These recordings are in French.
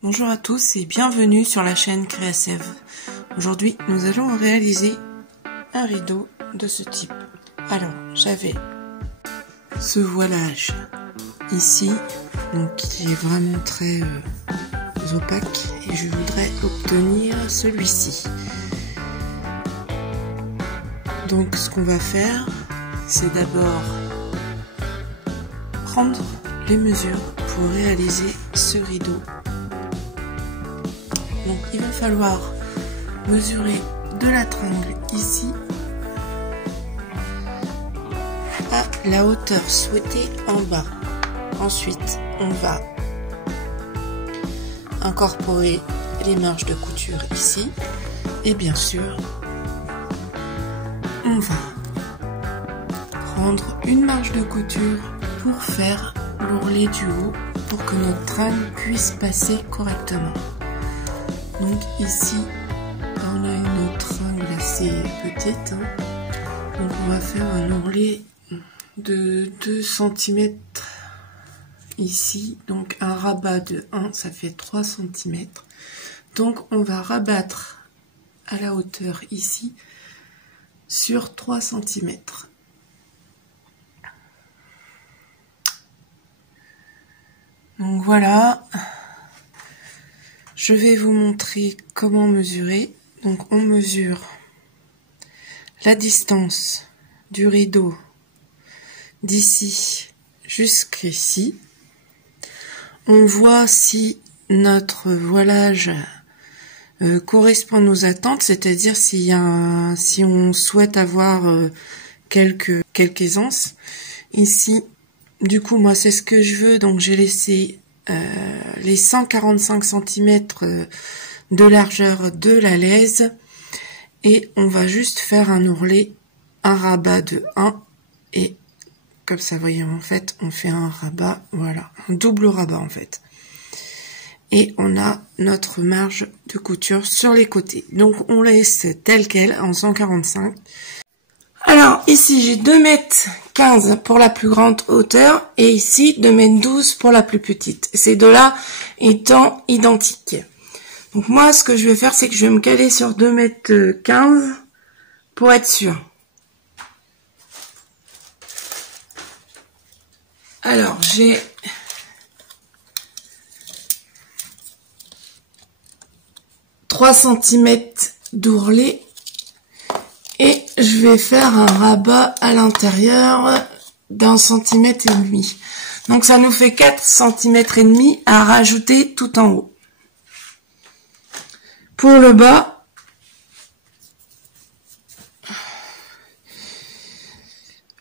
Bonjour à tous et bienvenue sur la chaîne Créasève. Aujourd'hui, nous allons réaliser un rideau de ce type. Alors, j'avais ce voilage ici, donc qui est vraiment très opaque, et je voudrais obtenir celui-ci. Donc, ce qu'on va faire, c'est d'abord prendre les mesures pour réaliser ce rideau. Donc il va falloir mesurer de la tringle ici à la hauteur souhaitée en bas. Ensuite, on va incorporer les marges de couture ici. Et bien sûr, on va prendre une marge de couture pour faire l'ourlet du haut pour que notre tringle puisse passer correctement. Donc ici, on a une tringle assez petite, donc on va faire un ourlet de 2 cm ici, donc un rabat de 1, ça fait 3 cm. Donc on va rabattre à la hauteur ici sur 3 cm. Donc voilà. Je vais vous montrer comment mesurer. Donc on mesure la distance du rideau d'ici jusqu'ici. On voit si notre voilage correspond à nos attentes, c'est-à-dire si on souhaite avoir quelques aisances. Ici, du coup, moi c'est ce que je veux, donc j'ai laissé les 145 cm de largeur de la laise et on va juste faire un ourlet, un rabat de 1 et comme ça, vous voyez, en fait on fait un rabat, voilà, un double rabat en fait, et on a notre marge de couture sur les côtés, donc on laisse tel quel en 145. Alors ici j'ai 2,15 m pour la plus grande hauteur et ici 2,12 m pour la plus petite. Ces deux-là étant identiques. Donc moi ce que je vais faire, c'est que je vais me caler sur 2,15 m pour être sûr. Alors j'ai trois cm d'ourlet. Et je vais faire un rabat à l'intérieur d'1,5 cm. Donc ça nous fait 4,5 cm à rajouter tout en haut. Pour le bas,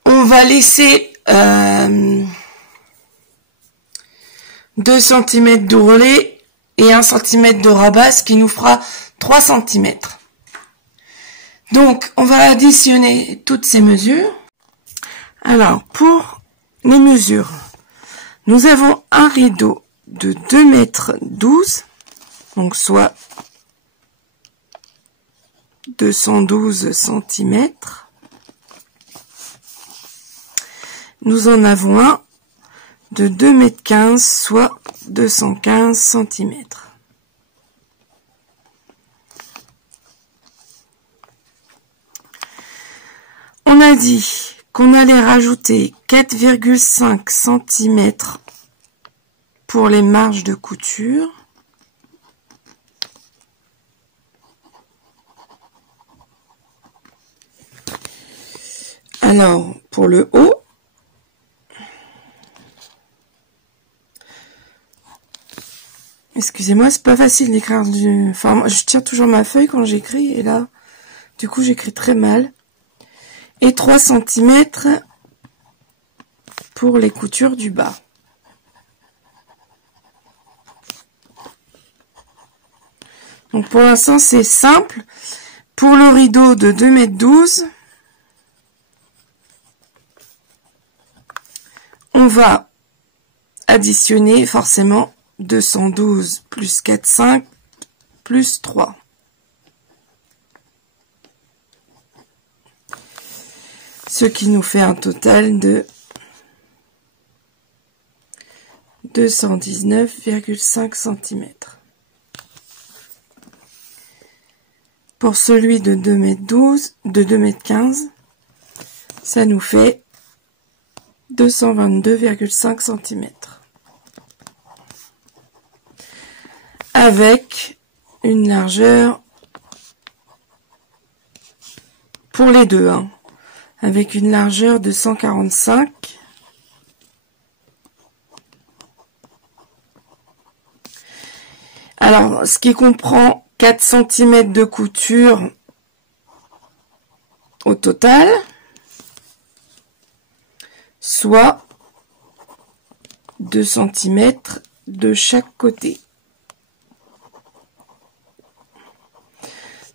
on va laisser 2 cm d'ourlet et 1 cm de rabat, ce qui nous fera 3 cm. Donc, on va additionner toutes ces mesures. Alors, pour les mesures, nous avons un rideau de 2,12 m, donc soit 212 cm. Nous en avons un de 2,15 m, soit 215 cm. On a dit qu'on allait rajouter 4,5 cm pour les marges de couture. Alors, pour le haut, excusez-moi, c'est pas facile d'écrire du... Enfin, moi, je tiens toujours ma feuille quand j'écris, et là, du coup, j'écris très mal. Et 3 cm pour les coutures du bas. Donc pour l'instant c'est simple. Pour le rideau de 2,12 m, on va additionner forcément 212 plus 4,5 plus 3. Ce qui nous fait un total de 219,5 cm. pour celui de 2,12 m, de 2,15 m, ça nous fait 222,5 cm. Avec une largeur, pour les deux, hein, avec une largeur de 145. Alors, ce qui comprend 4 cm de couture au total, soit 2 cm de chaque côté.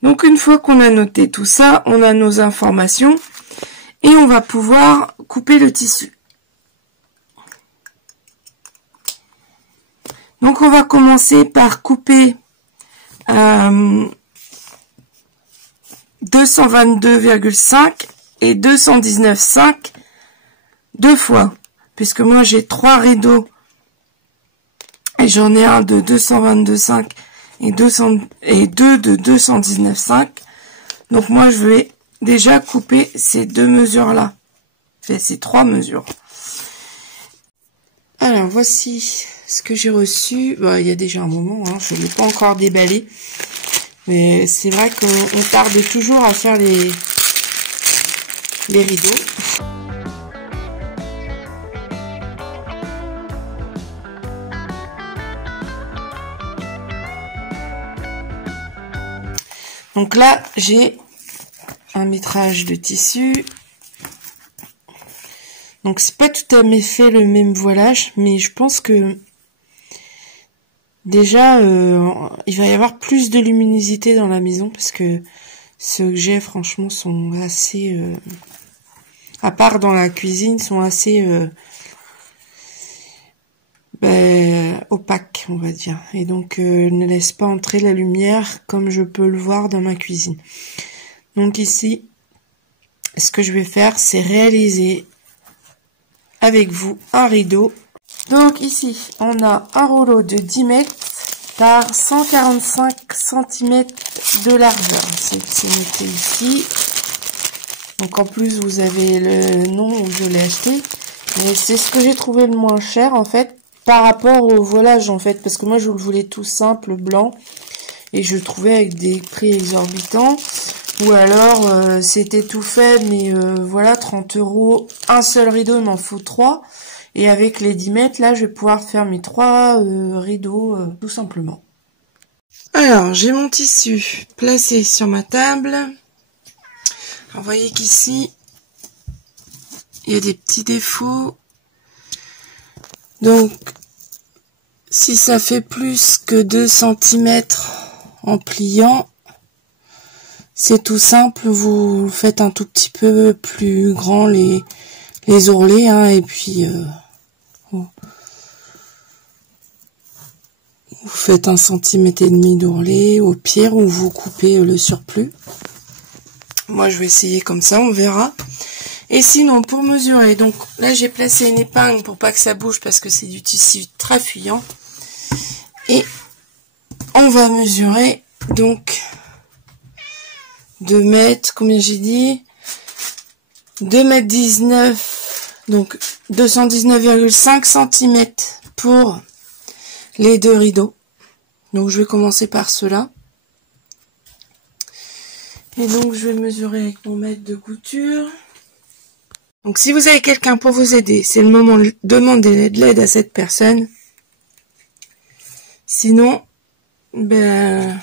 Donc, une fois qu'on a noté tout ça, on a nos informations et on va pouvoir couper le tissu. Donc, on va commencer par couper 222,5 et 219,5 deux fois, puisque moi j'ai 3 rideaux et j'en ai un de 222,5 et 2 de 219,5. Donc moi je vais déjà couper ces deux mesures là, ces 3 mesures. Alors voici ce que j'ai reçu. Bah, il y a déjà un moment, hein, je ne l'ai pas encore déballé, mais c'est vrai qu'on tarde toujours à faire les rideaux. Donc là, j'ai un métrage de tissu. Donc c'est pas tout à fait le même voilage, mais je pense que déjà il va y avoir plus de luminosité dans la maison parce que ceux que j'ai franchement sont assez, à part dans la cuisine, sont assez opaques, on va dire, et donc ne laisse pas entrer la lumière comme je peux le voir dans ma cuisine. Donc ici, ce que je vais faire, c'est réaliser avec vous un rideau. Donc ici, on a un rouleau de 10 mètres par 145 cm de largeur. C'est noté ici. Donc en plus, vous avez le nom où je l'ai acheté. Mais c'est ce que j'ai trouvé le moins cher en fait, par rapport au voilage en fait. Parce que moi, je le voulais tout simple, blanc. Et je le trouvais avec des prix exorbitants. Ou alors, c'était tout fait, mais voilà, 30 €, un seul rideau, il m'en faut 3. Et avec les 10 mètres, là, je vais pouvoir faire mes 3 rideaux, tout simplement. Alors, j'ai mon tissu placé sur ma table. Alors, vous voyez qu'ici, il y a des petits défauts. Donc, si ça fait plus que 2 cm en pliant, c'est tout simple, vous faites un tout petit peu plus grand les ourlets, hein, et puis vous faites 1,5 cm d'ourlet, au pire, ou vous coupez le surplus. Moi, je vais essayer comme ça, on verra. Et sinon, pour mesurer, donc là, j'ai placé une épingle pour pas que ça bouge parce que c'est du tissu très fuyant. Et on va mesurer, donc 2 mètres, combien j'ai dit 2,19 m, donc 219,5 cm pour les 2 rideaux. Donc je vais commencer par cela. Et donc je vais mesurer avec mon mètre de couture. Donc si vous avez quelqu'un pour vous aider, c'est le moment de demander de l'aide à cette personne. Sinon, ben,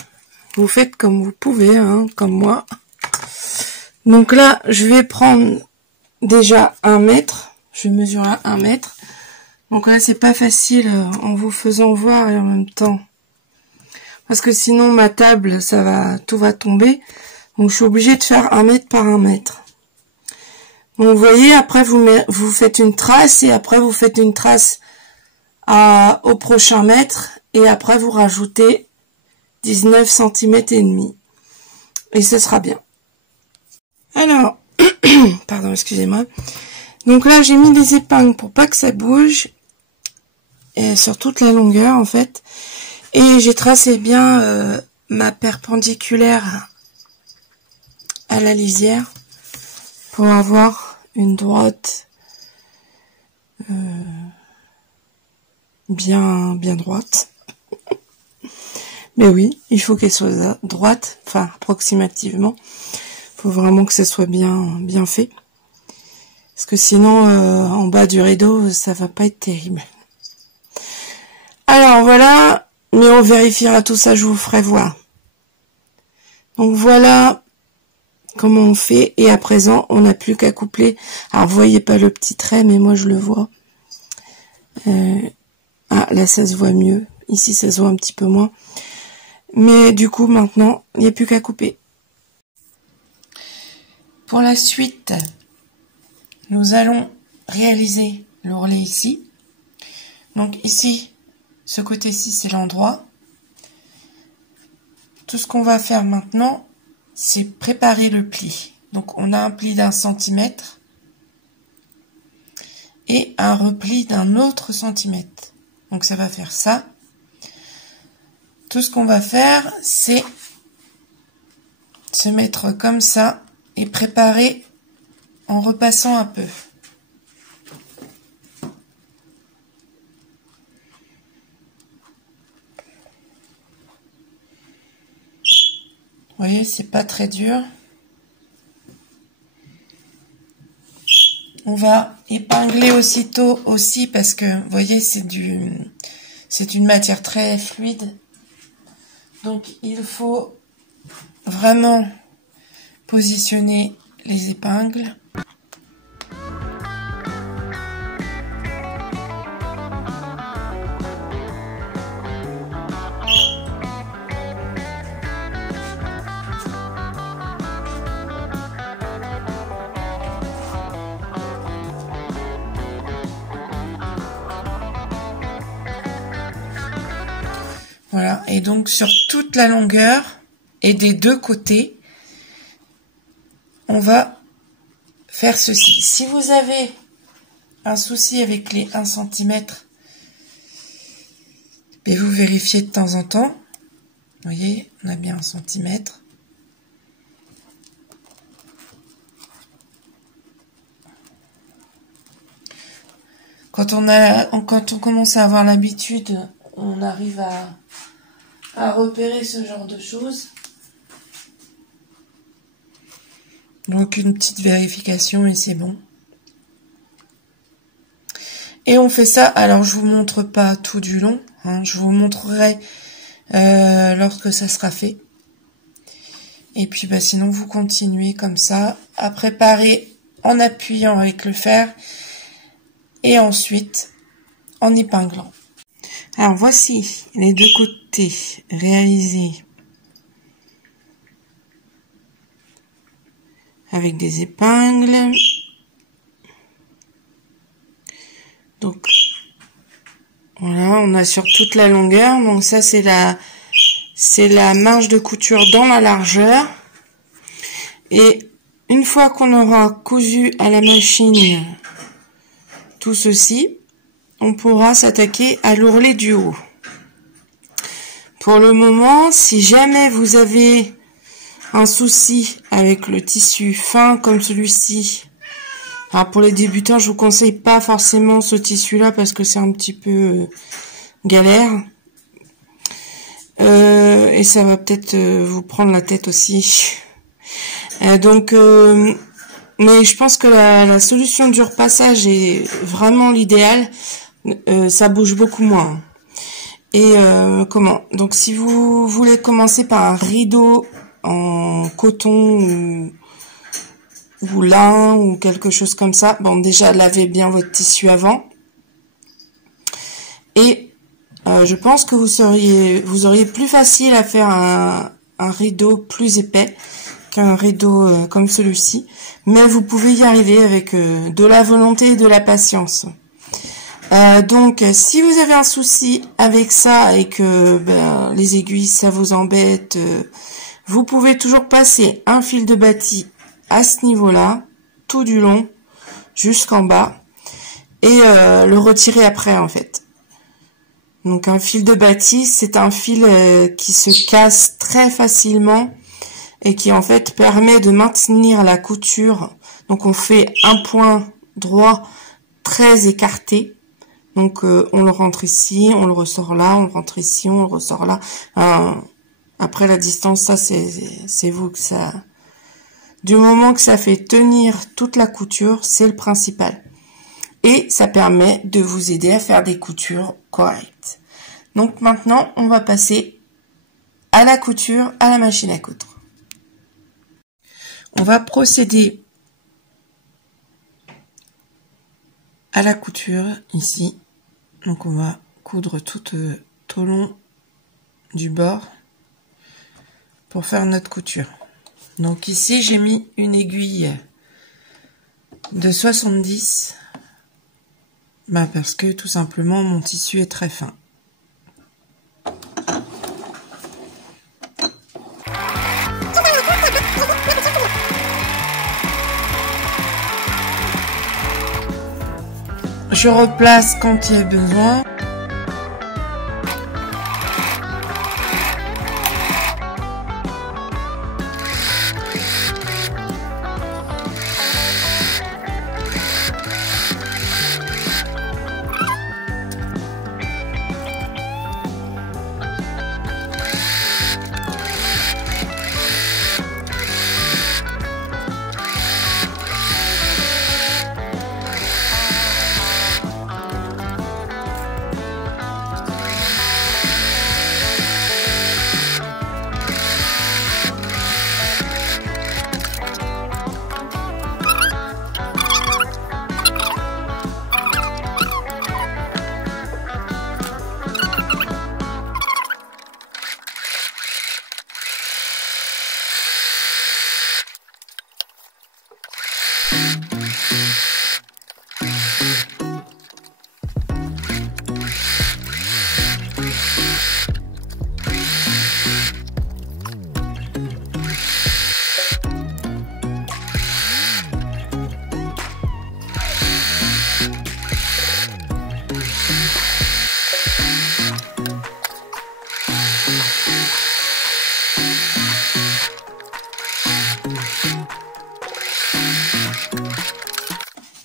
vous faites comme vous pouvez, hein, comme moi. Donc là, je vais prendre déjà 1 mètre. Je vais mesurer 1 mètre. Donc là, c'est pas facile en vous faisant voir et en même temps. Parce que sinon, ma table, tout va tomber. Donc je suis obligée de faire 1 mètre par 1 mètre. Donc vous voyez, après vous faites une trace et après vous faites une trace au prochain mètre. Et après, vous rajoutez 19 cm et demi. Et ce sera bien. Alors, pardon, excusez-moi. Donc là, j'ai mis des épingles pour pas que ça bouge. Et sur toute la longueur, en fait. Et j'ai tracé bien ma perpendiculaire à la lisière pour avoir une droite bien droite. Mais oui, il faut qu'elle soit droite, enfin approximativement. Il faut vraiment que ce soit bien fait. Parce que sinon, en bas du rideau, ça va pas être terrible. Alors voilà, mais on vérifiera tout ça, je vous ferai voir. Donc voilà comment on fait. Et à présent, on n'a plus qu'à coupler. Alors vous voyez pas le petit trait, mais moi je le vois. Ah, là ça se voit mieux. Ici ça se voit un petit peu moins. Mais du coup, maintenant, il n'y a plus qu'à couper. Pour la suite, nous allons réaliser l'ourlet ici. Donc ici, ce côté-ci, c'est l'endroit. Tout ce qu'on va faire maintenant, c'est préparer le pli. Donc on a un pli d'1 centimètre et un repli d'un autre centimètre. Donc ça va faire ça. Tout ce qu'on va faire, c'est se mettre comme ça et préparer en repassant un peu. Vous voyez, c'est pas très dur. On va épingler aussitôt aussi parce que, vous voyez, c'est une matière très fluide. Donc, il faut vraiment positionner les épingles. Voilà, et donc sur toute la longueur et des deux côtés, on va faire ceci. Si vous avez un souci avec les 1 cm, et vous vérifiez de temps en temps. Vous voyez, on a bien 1 cm. Quand on commence à avoir l'habitude, on arrive à repérer ce genre de choses. Donc une petite vérification et c'est bon. Et on fait ça, alors je vous montre pas tout du long, hein, je vous montrerai lorsque ça sera fait. Et puis bah, sinon vous continuez comme ça, à préparer en appuyant avec le fer et ensuite en épinglant. Alors voici les deux côtés réalisés avec des épingles. Donc voilà, on a sur toute la longueur. Donc ça c'est la marge de couture dans la largeur. Et une fois qu'on aura cousu à la machine tout ceci, on pourra s'attaquer à l'ourlet du haut. Pour le moment, si jamais vous avez un souci avec le tissu fin comme celui-ci, alors pour les débutants, je vous conseille pas forcément ce tissu-là parce que c'est un petit peu galère. Et ça va peut-être vous prendre la tête aussi. Mais je pense que la solution du repassage est vraiment l'idéal. Ça bouge beaucoup moins. Et donc si vous voulez commencer par un rideau en coton ou lin ou quelque chose comme ça, bon déjà lavez bien votre tissu avant. Et je pense que vous auriez plus facile à faire un rideau plus épais qu'un rideau comme celui-ci, mais vous pouvez y arriver avec de la volonté et de la patience. Donc si vous avez un souci avec ça et que les aiguilles ça vous embête, vous pouvez toujours passer un fil de bâti à ce niveau-là, tout du long, jusqu'en bas, et le retirer après en fait. Donc un fil de bâti, c'est un fil qui se casse très facilement et qui en fait permet de maintenir la couture. Donc on fait un point droit très écarté. Donc on le rentre ici, on le ressort là, on le rentre ici, on le ressort là. Après la distance, ça c'est vous que ça... Du moment que ça fait tenir toute la couture, c'est le principal. Et ça permet de vous aider à faire des coutures correctes. Donc maintenant, on va passer à la couture à la machine à coudre. On va procéder à la couture ici. Donc on va coudre tout au long du bord pour faire notre couture. Donc ici j'ai mis une aiguille de 70 parce que tout simplement mon tissu est très fin. Je replace quand il y a besoin.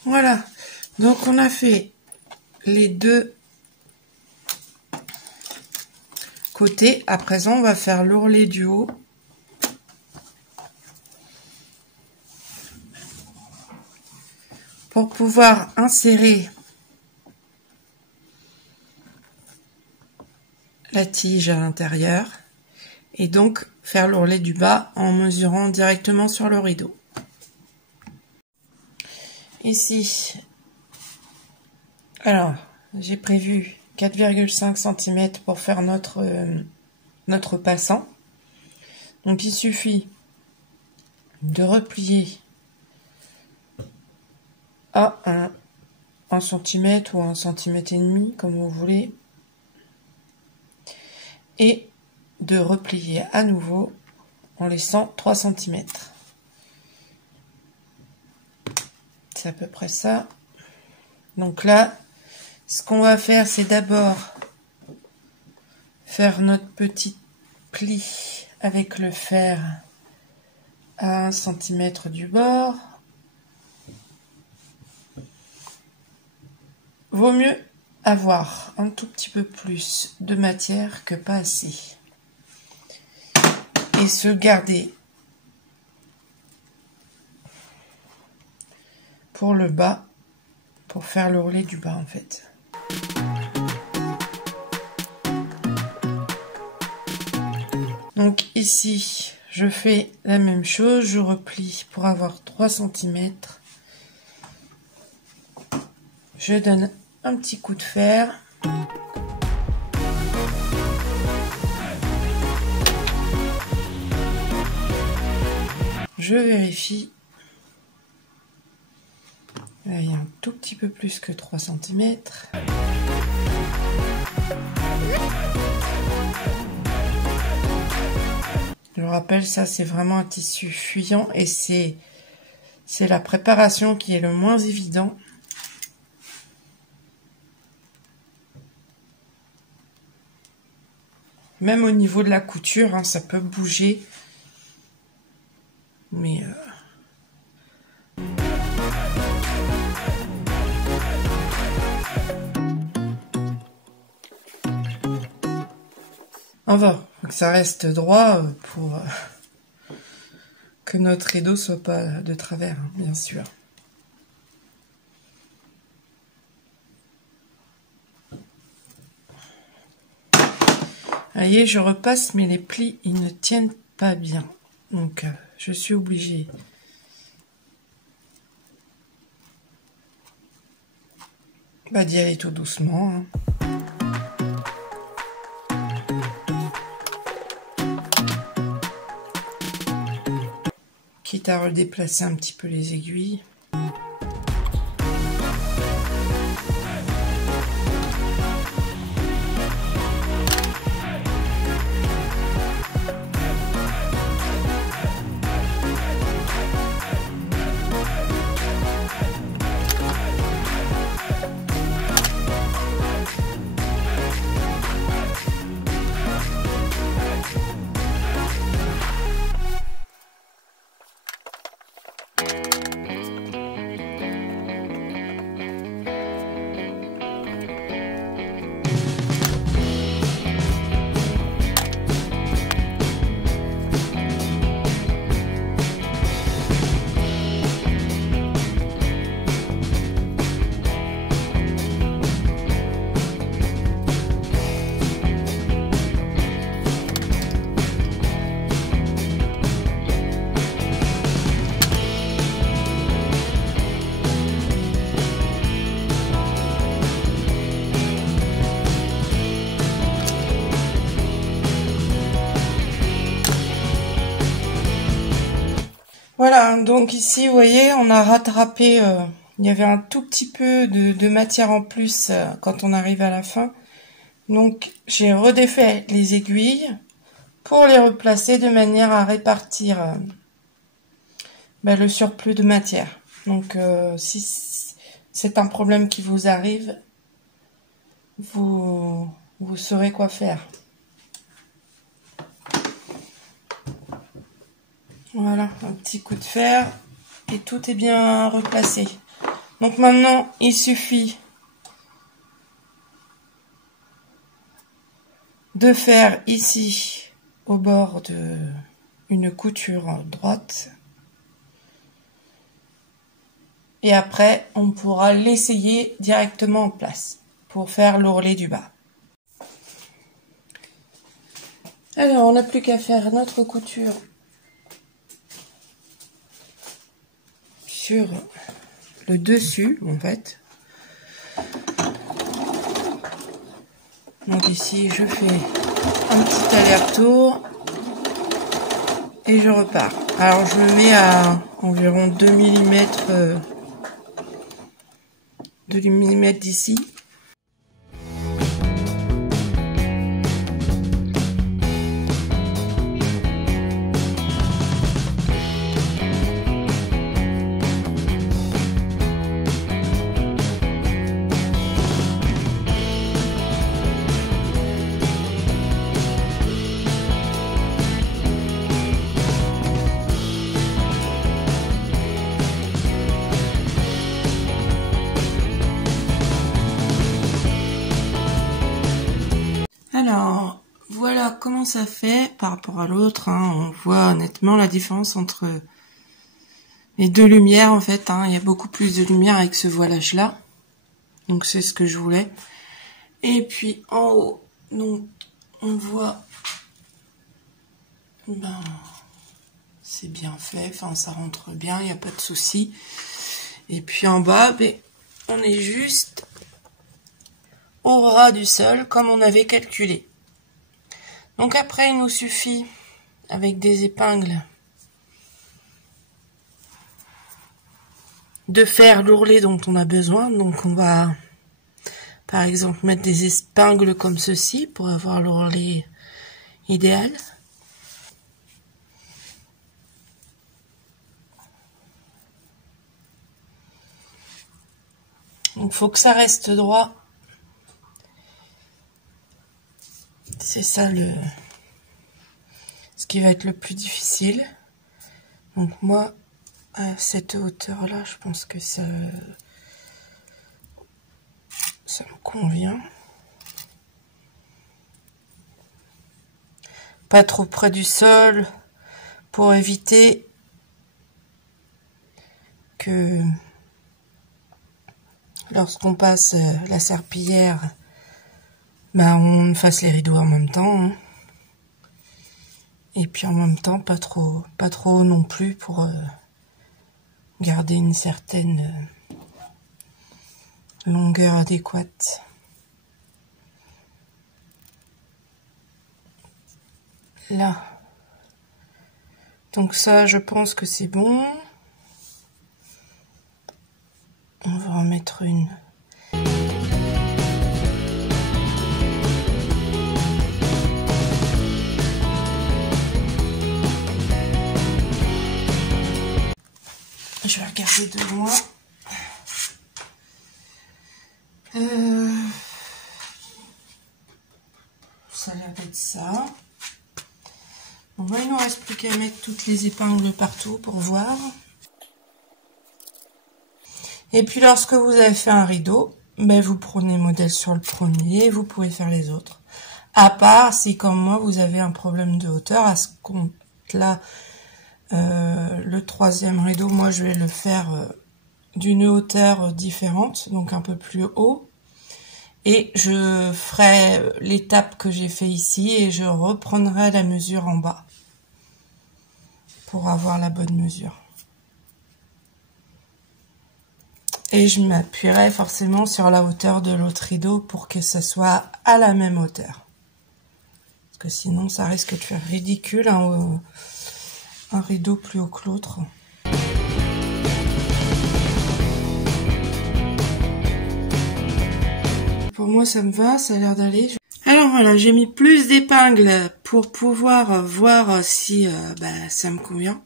Voilà, donc on a fait les deux côtés. À présent, on va faire l'ourlet du haut. Pour pouvoir insérer la tige à l'intérieur et donc faire l'ourlet du bas en mesurant directement sur le rideau. Ici, alors j'ai prévu 4,5 cm pour faire notre passant. Donc il suffit de replier à 1 cm ou 1,5 cm comme vous voulez, et de replier à nouveau en laissant 3 cm. C'est à peu près ça. Donc là, ce qu'on va faire, c'est d'abord faire notre petit pli avec le fer à 1 cm du bord. Vaut mieux avoir un tout petit peu plus de matière que pas assez. Et se garder pour le bas, pour faire l'ourlet du bas en fait. Donc ici, je fais la même chose, je replie pour avoir 3 cm. Je donne un petit coup de fer. Je vérifie. Là, il y a un tout petit peu plus que 3 cm. Je vous rappelle, ça c'est vraiment un tissu fuyant et c'est la préparation qui est le moins évident. Même au niveau de la couture, hein, ça peut bouger. Mais enfin, faut que ça reste droit pour que notre rideau soit pas de travers, hein, bien sûr. Vous voyez, je repasse, mais les plis, ils ne tiennent pas bien. Donc, je suis obligée d'y aller tout doucement. Hein. Quitte à redéplacer un petit peu les aiguilles. Voilà, donc ici, vous voyez, on a rattrapé, il y avait un tout petit peu de matière en plus quand on arrive à la fin. Donc, j'ai redéfait les aiguilles pour les replacer de manière à répartir le surplus de matière. Donc, si c'est un problème qui vous arrive, vous saurez quoi faire. Voilà, un petit coup de fer et tout est bien replacé. Donc maintenant, il suffit de faire ici, au bord de une couture droite. Et après, on pourra l'essayer directement en place pour faire l'ourlet du bas. Alors, on n'a plus qu'à faire notre couture sur le dessus, en fait. Donc ici, je fais un petit aller-retour et je repars. Alors, je me mets à environ 2 mm d'ici. Alors, voilà comment ça fait par rapport à l'autre. Hein. On voit nettement la différence entre les deux lumières, en fait. Hein. Il y a beaucoup plus de lumière avec ce voilage-là. Donc, c'est ce que je voulais. Et puis, en haut, donc, on voit... c'est bien fait. Enfin, ça rentre bien, il n'y a pas de souci. Et puis, en bas, on est juste au ras du sol, comme on avait calculé. Donc après, il nous suffit, avec des épingles, de faire l'ourlet dont on a besoin. Donc on va, par exemple, mettre des épingles comme ceci, pour avoir l'ourlet idéal. Donc il faut que ça reste droit. C'est ça ce qui va être le plus difficile. Donc moi, à cette hauteur-là, je pense que ça me convient. Pas trop près du sol pour éviter que lorsqu'on passe la serpillière, ben on fasse les rideaux en même temps. Hein. Et puis en même temps, pas trop haut non plus pour garder une certaine longueur adéquate. Là. Donc ça, je pense que c'est bon. On va en mettre une. Je vais regarder de loin. Ça a l'air d'être ça. Bon, il nous reste plus qu'à mettre toutes les épingles partout pour voir. Et puis lorsque vous avez fait un rideau, ben vous prenez modèle sur le premier et vous pouvez faire les autres. À part si comme moi vous avez un problème de hauteur, à ce compte-là, le troisième rideau, moi je vais le faire d'une hauteur différente, donc un peu plus haut. Et je ferai l'étape que j'ai fait ici et je reprendrai la mesure en bas pour avoir la bonne mesure. Et je m'appuierai forcément sur la hauteur de l'autre rideau pour que ça soit à la même hauteur. Parce que sinon ça risque de faire ridicule un rideau plus haut que l'autre. Pour moi ça me va, ça a l'air d'aller. Alors voilà, j'ai mis plus d'épingles pour pouvoir voir si ça me convient.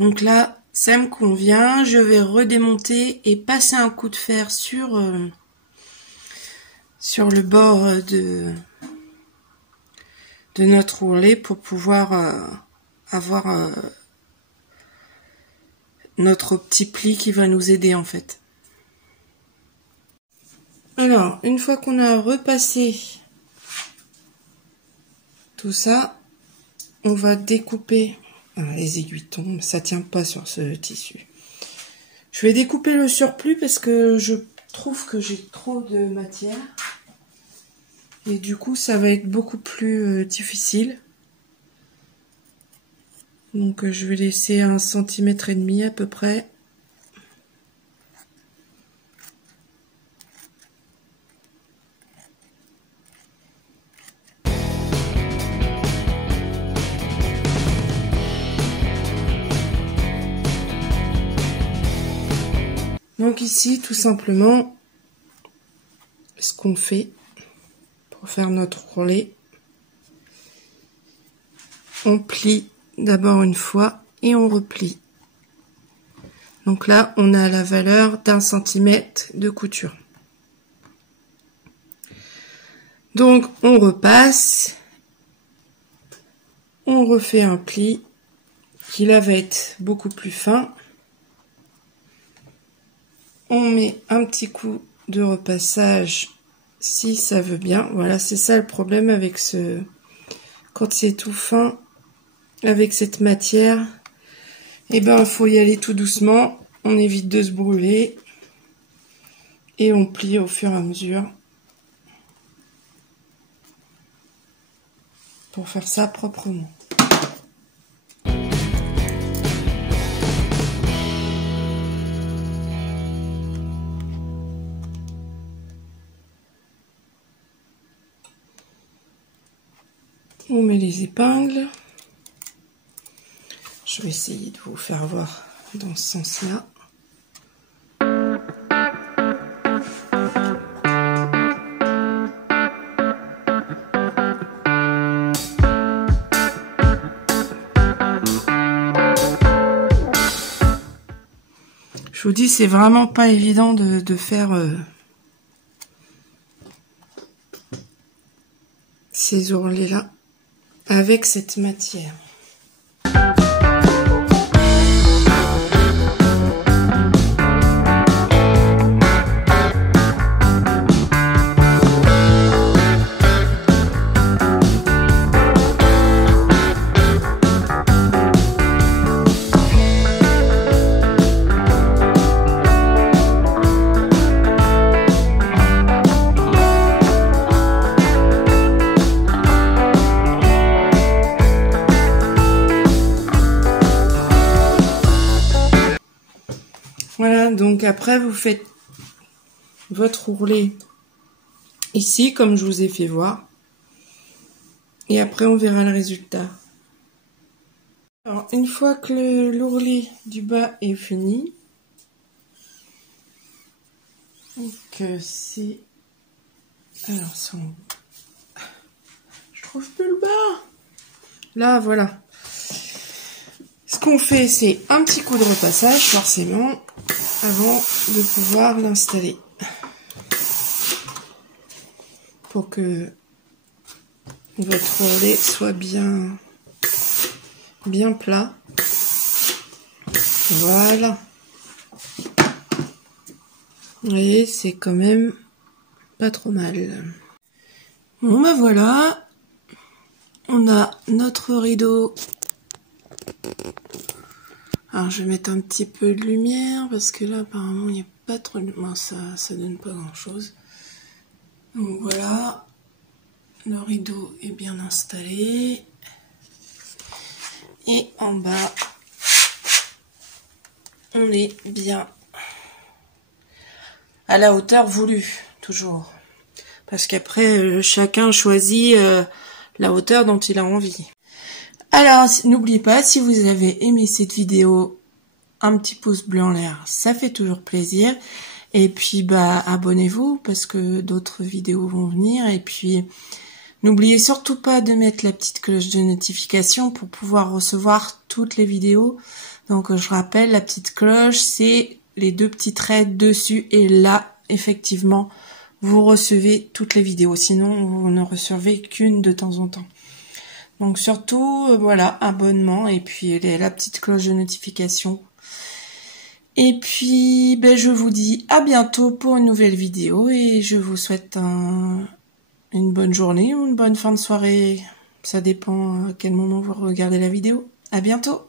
Donc là, ça me convient. Je vais redémonter et passer un coup de fer sur le bord de notre ourlet pour pouvoir avoir notre petit pli qui va nous aider en fait. Alors, une fois qu'on a repassé tout ça, on va découper. Ah, les aiguilles tombent, ça tient pas sur ce tissu. Je vais découper le surplus parce que je trouve que j'ai trop de matière. Et du coup, ça va être beaucoup plus difficile. Donc, je vais laisser 1,5 cm à peu près. Donc ici, tout simplement, ce qu'on fait pour faire notre ourlet, on plie d'abord une fois et on replie. Donc là, on a la valeur d'1 centimètre de couture. Donc on repasse, on refait un pli qui là va être beaucoup plus fin. On met un petit coup de repassage si ça veut bien. Voilà, c'est ça le problème avec quand c'est tout fin, avec cette matière. Eh ben, il faut y aller tout doucement. On évite de se brûler. Et on plie au fur et à mesure. Pour faire ça proprement. On met les épingles. Je vais essayer de vous faire voir dans ce sens-là. Je vous dis, c'est vraiment pas évident de faire ces ourlets-là avec cette matière. Donc après, vous faites votre ourlet ici, comme je vous ai fait voir. Et après, on verra le résultat. Alors, une fois que l'ourlet du bas est fini, donc c'est... Alors, je trouve plus le bas. Là, voilà. Ce qu'on fait, c'est un petit coup de repassage, forcément, avant de pouvoir l'installer. Pour que votre ourlet soit bien plat. Voilà. Vous voyez, c'est quand même pas trop mal. Bon, ben voilà. On a notre rideau. Alors, je vais mettre un petit peu de lumière parce que là, apparemment, il n'y a pas trop de... Bon, ça donne pas grand-chose. Donc, voilà. Le rideau est bien installé. Et en bas, on est bien à la hauteur voulue, toujours. Parce qu'après, chacun choisit la hauteur dont il a envie. Alors, n'oubliez pas, si vous avez aimé cette vidéo, un petit pouce bleu en l'air, ça fait toujours plaisir. Et puis, bah, abonnez-vous parce que d'autres vidéos vont venir. Et puis, n'oubliez surtout pas de mettre la petite cloche de notification pour pouvoir recevoir toutes les vidéos. Donc, je rappelle, la petite cloche, c'est les deux petits traits dessus. Et là, effectivement, vous recevez toutes les vidéos. Sinon, vous ne recevez qu'une de temps en temps. Donc surtout, voilà, abonnement et puis la petite cloche de notification. Et puis, ben, je vous dis à bientôt pour une nouvelle vidéo et je vous souhaite une bonne journée ou une bonne fin de soirée. Ça dépend à quel moment vous regardez la vidéo. À bientôt!